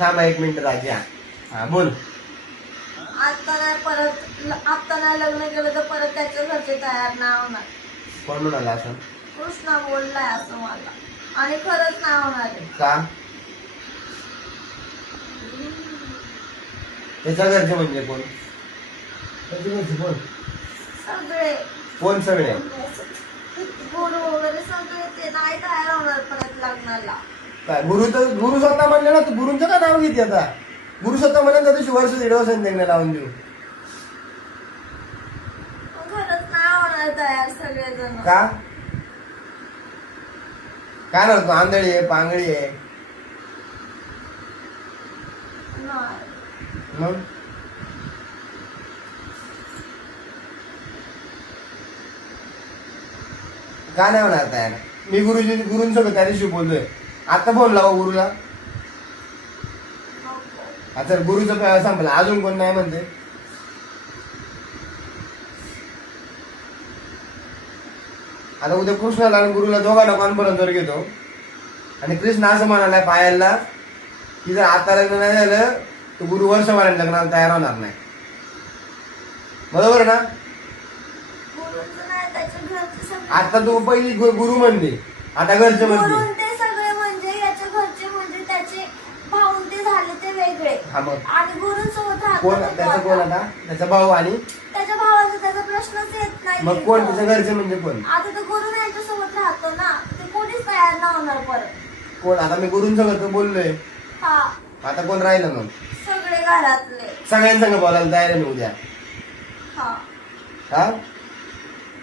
थांबा 1 मिनिट राजा. हा बोल. आता नाही लग्न केलं तर परत त्याच्या घरचे तयार नाही होणार. कोण म्हणाला असं? कृष्णा बोललाय असं मला, आणि खरंच नाही होणार आहे. का? त्याच्या घरचे म्हणजे कोण? त्याच्या घरचे कोण? सगळे कोण सगळे? गुरु वगैरे सगळे ते नाही तयार होणार परत लग्नाला. काय गुरु स्वतः म्हणले ना, तू गुरुंचं का नाव घेते आता? गुरु स्वतः म्हणून त्या दिवशी वर्ष 1.5 वर्ष लग्न लावून देऊ. खरंच नाही होणार तयार सगळेजण. का? काय ना तू आंधळी आहे, पांगळी आहे? नाही. मग का नाही होणार तयार? मी गुरुंसोबत त्या दिवशी बोललोय. आता फोन लावा गुरुला. आता गुरुचा पेवा संपला, अजून कोण नाही म्हणते? आता उद्या कृष्णाला आणि गुरुला दोघांना कॉन्फरन्सवर घेतो, आणि कृष्ण असं म्हणाला पायलला की जर आता लग्न नाही झालं तर गुरु वर्षभराने लग्नाला तयार होणार नाही. बरोबर ना? गुरूंचं नाही, त्याच्या घरचे सगळे. आता तू पहिली गुरु म्हणली, आता घरचे म्हणली. गुरून ते सगळे म्हणजे याच्या घरचे म्हणजे त्याचे भाऊ ते झाले ते वेगळे. हा मग आणि गुरूंसोबत कोण? राहतो त्याचा कोण आता? त्याचा भाऊ आणि त्याच्या भावाचा त्याचा प्रश्नच येत नाही. मग कोण त्याच्या घरचे म्हणजे कोण? आता तो गुरु यांच्यासोबत राहतो ना, ते कोणीच तयार नाही होणार परत. कोण? आता मी गुरुंसोबत बोललोय, हा, आता कोण राहिलं मग? सगळे घरातले. सगळ्यांसंग बोलायला तयार आहे मी उद्या. हा, हा,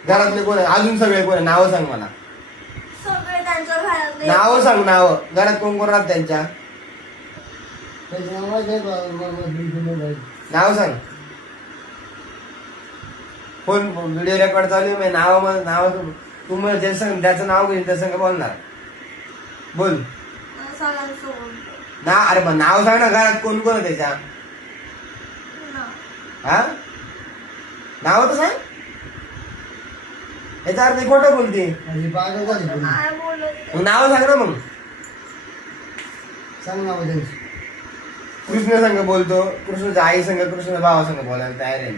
घरातले कोण आहे? अजून सगळे कोण आहे? नावं सांग मला. सगळे त्यांच्या घरातले. नावं सांग, नावं. घरात कोण कोण राहत त्यांच्या? नाव सांग. फोन व्हिडिओ रेकॉर्ड चालू आहे, नाव तू मला जे सांग त्याचं नाव घेईल त्या संग बोलणार. बोल सगळ्यांसोबत. ना. अरे मग नाव सांग ना, घरात कोण कोण आहे त्याच्या? हा, नाव तर सांग. याचा अर्थ खोटं बोलते. नाही बोलत. मग नाव सांग ना. मग सांग नाव त्यांची. कृष्ण संघ बोलतो, कृष्णाच्या आई संघ, कृष्णाच्या भावा संघ बोलायला तयार आहे.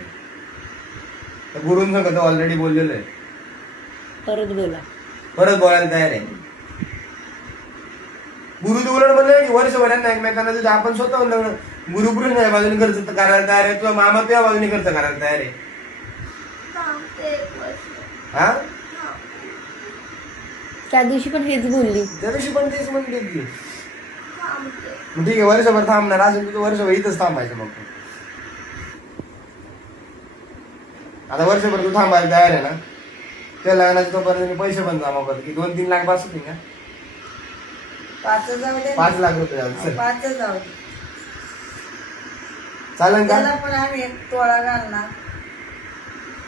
तर गुरुंसंघ तो ऑलरेडी बोललेलो आहे, परत बोलायला तयार आहे. गुरु तर उलट म्हणलं की वर्षभरांना एकमेकांना तुझं आपण स्वतः लग्न. गुरु कृष्णाच्या बाजूने खर्च करायला तयार आहे, तुझा मामा तुझ्या बाजूने खर्च करायला तयार आहे. थांबते 1 वर्ष. हा, त्या दिवशी पण हेच बोलली. त्या दिवशी पण तेच म्हणते की थांबते. मग ठीक आहे, वर्षभर थांबणार असेल तुझं, वर्षभर इथंच थांबायचं. मग आता वर्षभर तू थांबायला तयार आहे ना? त्या लग्नाच्या तोपर्यंत मी पैसे पण जमा करतो की 2-3 लाख बस होतील का? 5 जाऊ दे. 5 लाख रुपये जाऊ दे. 5 जाऊ दे. चालेल का? त्याला पण आम्ही 1 तोळा घालणार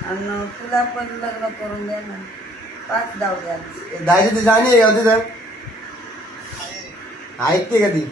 आणि तुला पण लग्न करून देणार. 5 जाऊ द्या. दाजी ती जाणी आहे का तिथं? ऐकते का ती?